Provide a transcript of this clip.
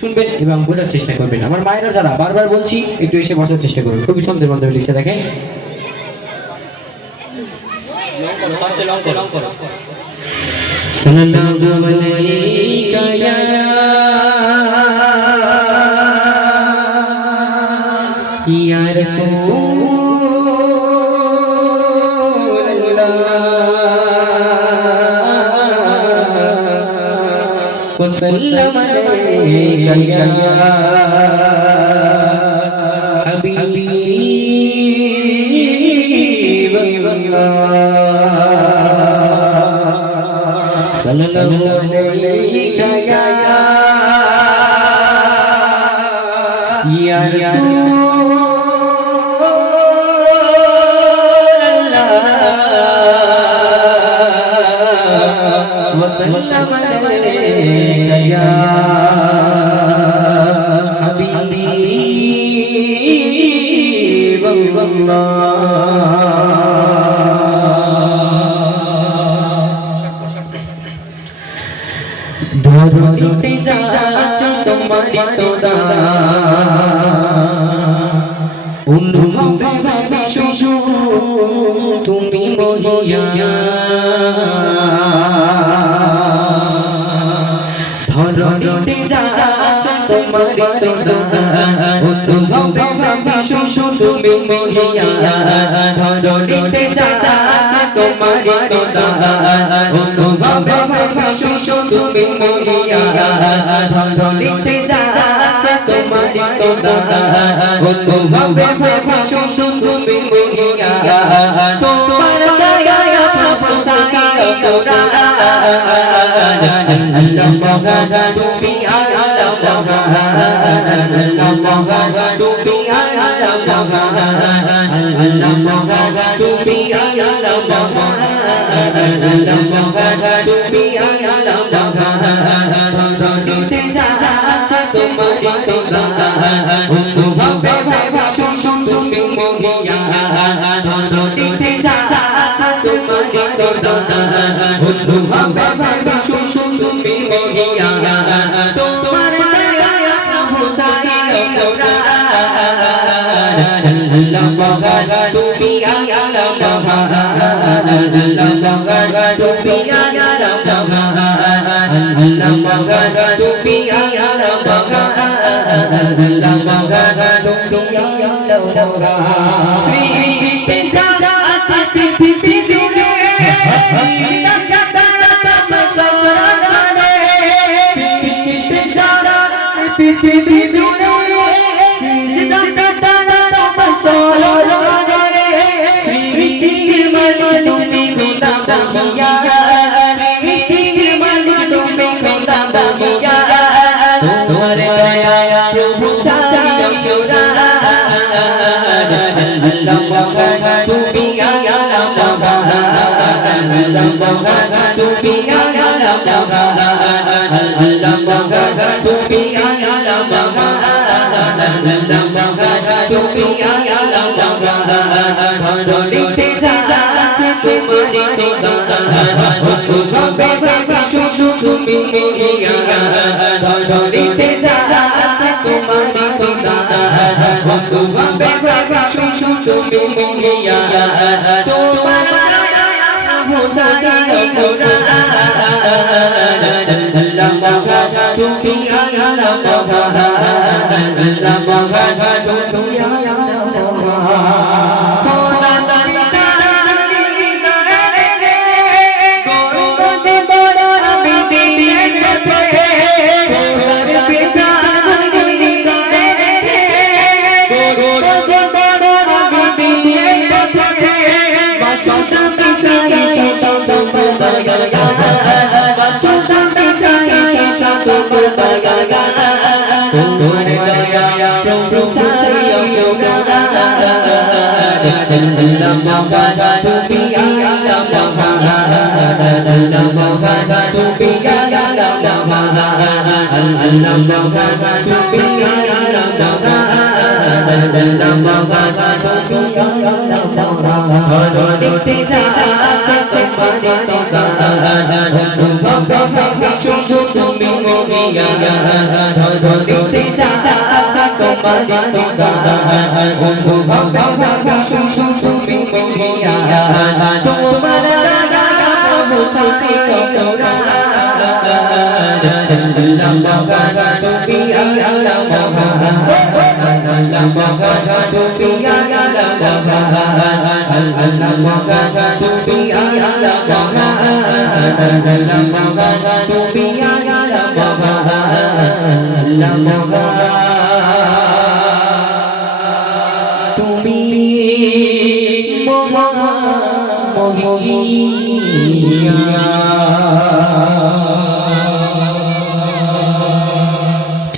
শুনবেন এবং বোঝার চেষ্টা করবেন। আমার মায়েরা যারা বারবার বলছি একটু এসে বসার চেষ্টা করুন। খুবই সুন্দর মাধ্যমে লিখে দেখেন। সাল্লাল্লাহু আলাইকা ইয়া রাসূলুল্লাহ ওয়া সাল্লাম আলাইকা ইয়া হাবিবাল্লাহ সাল্লাল্লাহু আলাইকা ইয়া রাসূলুল্লাহ ওয়া সাল্লাম আলাইকা ইয়া হাবিবাল্লাহ। ধরতে যাচ্ছে তোমারি তোদা অনুভব ভাবে শুধু তুমি মহিয়া ধরতে যাচ্ছে তোমারি তোদা অনুভব ভাবে শুধু তুমি মহিয়া ধরতে যাচ্ছে তোমারি তোদা অনুভব ভাবে শুধু তুমি মহিয়া ধরতে যাচ্ছে তোমারি তোদা অনুভব ভাবে শুধু তুমি মহিয়া তোমার দয়ায় পৌঁছাই তোরা আল্লাহ তুমি আল্লাহ তুমি Shut ধরতে যা তোমার তোমার তুমি মহা